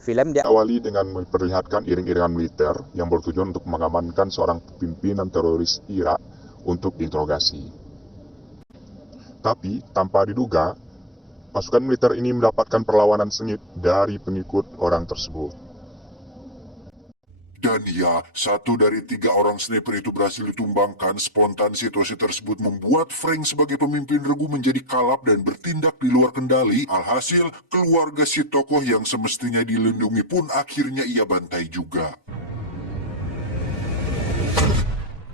film dia Awali dengan memperlihatkan iring-iringan militer yang bertujuan untuk mengamankan seorang pimpinan teroris Irak untuk diinterogasi. Tapi, tanpa diduga, pasukan militer ini mendapatkan perlawanan sengit dari pengikut orang tersebut. Dan ya, 1 dari 3 orang sniper itu berhasil ditumbangkan. Spontan situasi tersebut membuat Frank sebagai pemimpin regu menjadi kalap dan bertindak di luar kendali. Alhasil, keluarga si tokoh yang semestinya dilindungi pun akhirnya ia bantai juga.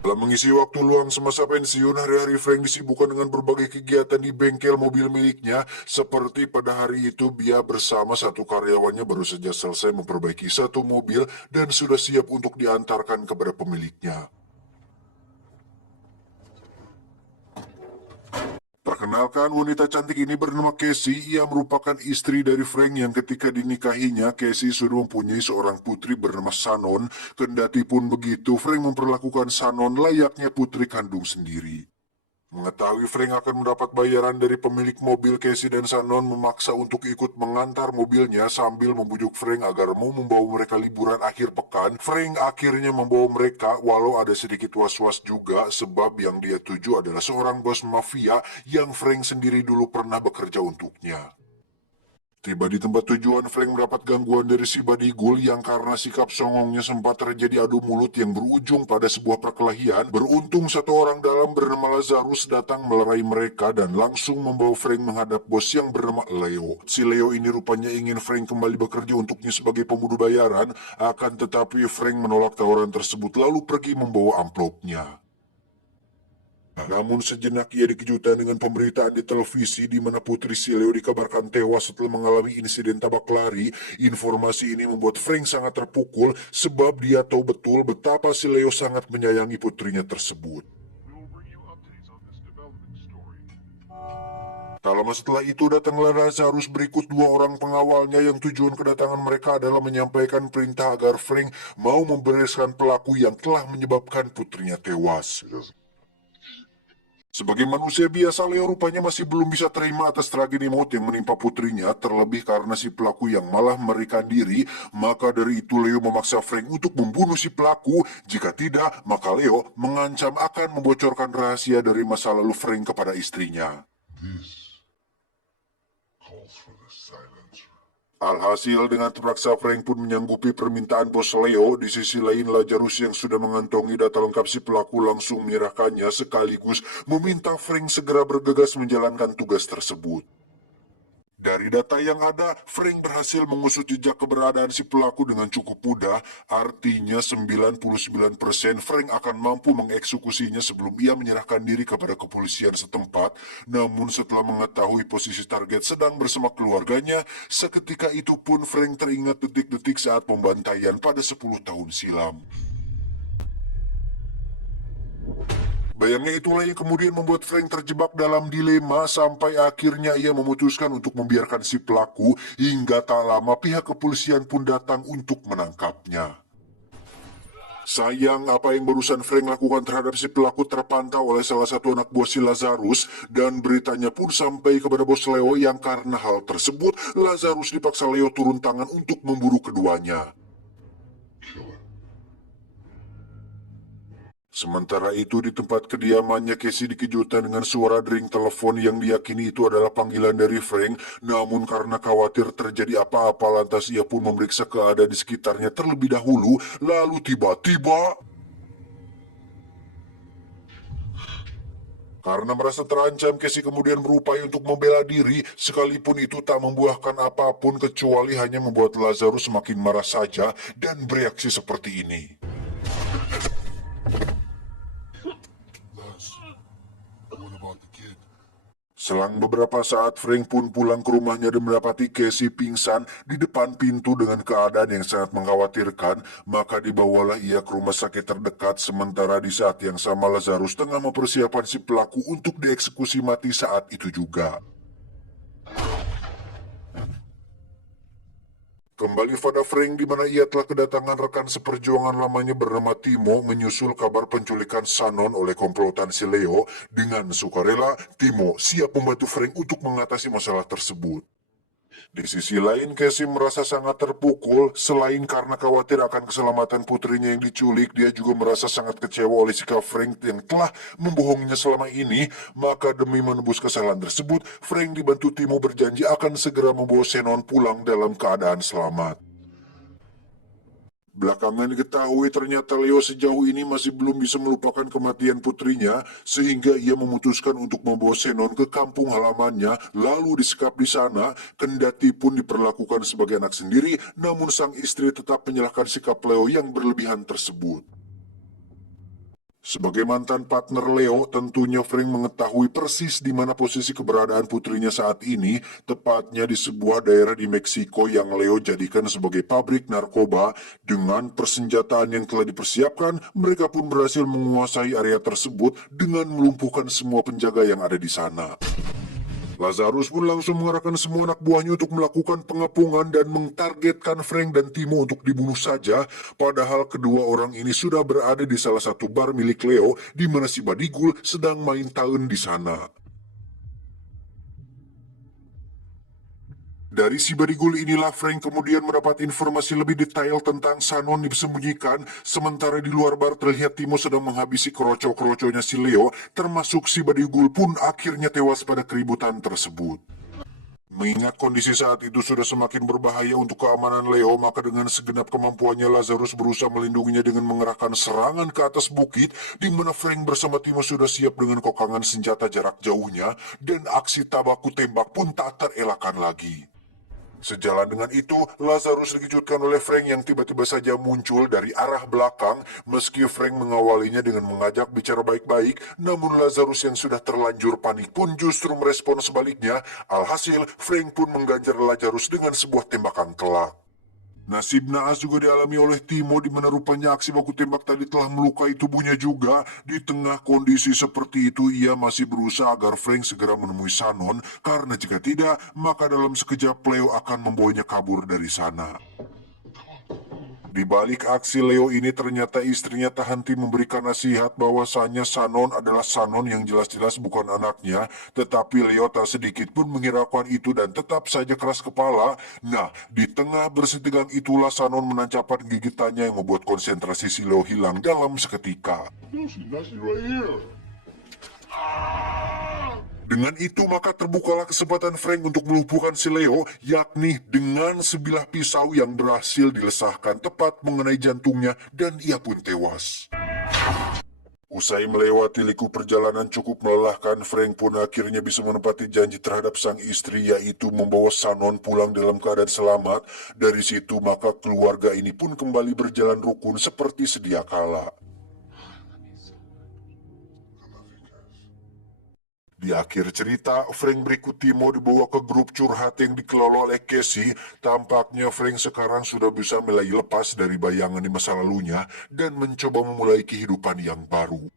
Dalam mengisi waktu luang semasa pensiun, hari-hari Frank disibukkan dengan berbagai kegiatan di bengkel mobil miliknya. Seperti pada hari itu, dia bersama satu karyawannya baru saja selesai memperbaiki satu mobil dan sudah siap untuk diantarkan kepada pemiliknya. Perkenalkan, wanita cantik ini bernama Casey. Ia merupakan istri dari Frank yang ketika dinikahinya, Casey sudah mempunyai seorang putri bernama Shannon. Kendati pun begitu, Frank memperlakukan Shannon layaknya putri kandung sendiri. Mengetahui Frank akan mendapat bayaran dari pemilik mobil, Casey dan Shannon memaksa untuk ikut mengantar mobilnya sambil membujuk Frank agar mau membawa mereka liburan akhir pekan. Frank akhirnya membawa mereka walau ada sedikit was-was juga sebab yang dia tuju adalah seorang bos mafia yang Frank sendiri dulu pernah bekerja untuknya. Tiba di tempat tujuan, Frank mendapat gangguan dari si Badigul yang karena sikap songongnya sempat terjadi adu mulut yang berujung pada sebuah perkelahian. Beruntung satu orang dalam bernama Lazarus datang melerai mereka dan langsung membawa Frank menghadap bos yang bernama Leo. Si Leo ini rupanya ingin Frank kembali bekerja untuknya sebagai pembunuh bayaran, akan tetapi Frank menolak tawaran tersebut lalu pergi membawa amplopnya. Namun sejenak ia dikejutkan dengan pemberitaan di televisi di mana putri si Leo dikabarkan tewas setelah mengalami insiden tabak lari. Informasi ini membuat Frank sangat terpukul sebab dia tahu betul betapa si Leo sangat menyayangi putrinya tersebut. Tak lama setelah itu datanglah Lazarus berikut 2 orang pengawalnya yang tujuan kedatangan mereka adalah menyampaikan perintah agar Frank mau membereskan pelaku yang telah menyebabkan putrinya tewas. Sebagai manusia biasa, Leo rupanya masih belum bisa terima atas tragedi maut yang menimpa putrinya, terlebih karena si pelaku yang malah melarikan diri. Maka dari itu Leo memaksa Frank untuk membunuh si pelaku. Jika tidak, maka Leo mengancam akan membocorkan rahasia dari masa lalu Frank kepada istrinya. Alhasil dengan terpaksa Frank pun menyanggupi permintaan bos Leo. Di sisi lain Lazarus yang sudah mengantongi data lengkap si pelaku langsung menyerahkannya sekaligus meminta Frank segera bergegas menjalankan tugas tersebut. Dari data yang ada, Frank berhasil mengusut jejak keberadaan si pelaku dengan cukup mudah. Artinya 99% Frank akan mampu mengeksekusinya sebelum ia menyerahkan diri kepada kepolisian setempat. Namun setelah mengetahui posisi target sedang bersama keluarganya, seketika itu pun Frank teringat detik-detik saat pembantaian pada 10 tahun silam. Bayangnya itulah yang kemudian membuat Frank terjebak dalam dilema sampai akhirnya ia memutuskan untuk membiarkan si pelaku hingga tak lama pihak kepolisian pun datang untuk menangkapnya. Sayang apa yang barusan Frank lakukan terhadap si pelaku terpantau oleh salah satu anak buah si Lazarus dan beritanya pun sampai kepada bos Leo yang karena hal tersebut Lazarus dipaksa Leo turun tangan untuk memburu keduanya. Sementara itu di tempat kediamannya Casey dikejutkan dengan suara dering telepon yang diyakini itu adalah panggilan dari Frank. Namun karena khawatir terjadi apa-apa lantas ia pun memeriksa keadaan di sekitarnya terlebih dahulu. Lalu tiba-tiba karena merasa terancam, Casey kemudian berupaya untuk membela diri, sekalipun itu tak membuahkan apapun kecuali hanya membuat Lazarus semakin marah saja dan bereaksi seperti ini. Selang beberapa saat, Frank pun pulang ke rumahnya dan mendapati Casey pingsan di depan pintu dengan keadaan yang sangat mengkhawatirkan. Maka dibawalah ia ke rumah sakit terdekat, sementara di saat yang sama Lazarus tengah mempersiapkan si pelaku untuk dieksekusi mati saat itu juga. Kembali pada Frank di mana ia telah kedatangan rekan seperjuangan lamanya bernama Timo menyusul kabar penculikan Shannon oleh komplotan si Leo. Dengan sukarela, Timo siap membantu Frank untuk mengatasi masalah tersebut. Di sisi lain, Casey merasa sangat terpukul. Selain karena khawatir akan keselamatan putrinya yang diculik, dia juga merasa sangat kecewa oleh sikap Frank yang telah membohonginya selama ini. Maka demi menebus kesalahan tersebut, Frank dibantu Timo berjanji akan segera membawa Shannon pulang dalam keadaan selamat. Belakangan diketahui ternyata Leo sejauh ini masih belum bisa melupakan kematian putrinya, sehingga ia memutuskan untuk membawa Shannon ke kampung halamannya, lalu disekap di sana. Kendati pun diperlakukan sebagai anak sendiri, namun sang istri tetap menyalahkan sikap Leo yang berlebihan tersebut. Sebagai mantan partner Leo, tentunya Frank mengetahui persis di mana posisi keberadaan putrinya saat ini, tepatnya di sebuah daerah di Meksiko yang Leo jadikan sebagai pabrik narkoba. Dengan persenjataan yang telah dipersiapkan, mereka pun berhasil menguasai area tersebut dengan melumpuhkan semua penjaga yang ada di sana. Lazarus pun langsung mengerahkan semua anak buahnya untuk melakukan pengepungan dan mentargetkan Frank dan Timo untuk dibunuh saja, padahal kedua orang ini sudah berada di salah satu bar milik Leo di mana si Badigul sedang main tahun di sana. Dari si Badigul inilah Frank kemudian mendapat informasi lebih detail tentang Shannon disembunyikan, sementara di luar bar terlihat Timo sedang menghabisi kroco-kroconya si Leo, termasuk si Badigul pun akhirnya tewas pada keributan tersebut. Mengingat kondisi saat itu sudah semakin berbahaya untuk keamanan Leo, maka dengan segenap kemampuannya Lazarus berusaha melindunginya dengan mengerahkan serangan ke atas bukit, di mana Frank bersama Timo sudah siap dengan kokangan senjata jarak jauhnya, dan aksi tabaku tembak pun tak terelakkan lagi. Sejalan dengan itu, Lazarus dikejutkan oleh Frank yang tiba-tiba saja muncul dari arah belakang. Meski Frank mengawalinya dengan mengajak bicara baik-baik, namun Lazarus yang sudah terlanjur panik pun justru merespon sebaliknya. Alhasil, Frank pun mengganjar Lazarus dengan sebuah tembakan telak. Nasib naas juga dialami oleh Timo di mana rupanya aksi baku tembak tadi telah melukai tubuhnya juga. Di tengah kondisi seperti itu, ia masih berusaha agar Frank segera menemui Shannon, karena jika tidak, maka dalam sekejap Leo akan membawanya kabur dari sana. Di balik aksi Leo ini ternyata istrinya tak henti memberikan nasihat bahwasanya Shannon adalah Shannon yang jelas-jelas bukan anaknya, tetapi Leo tak sedikit pun menghiraukan itu dan tetap saja keras kepala. Nah, di tengah bersitegang itulah Shannon menancapkan gigitannya yang membuat konsentrasi si Leo hilang dalam seketika. Dengan itu maka terbukalah kesempatan Frank untuk melumpuhkan si Leo, yakni dengan sebilah pisau yang berhasil dilesahkan tepat mengenai jantungnya dan ia pun tewas. Usai melewati liku perjalanan cukup melelahkan, Frank pun akhirnya bisa menepati janji terhadap sang istri, yaitu membawa Shannon pulang dalam keadaan selamat. Dari situ maka keluarga ini pun kembali berjalan rukun seperti sedia kala. Di akhir cerita, Frank berikut Timo dibawa ke grup curhat yang dikelola oleh Casey. Tampaknya Frank sekarang sudah bisa mulai lepas dari bayangan di masa lalunya dan mencoba memulai kehidupan yang baru.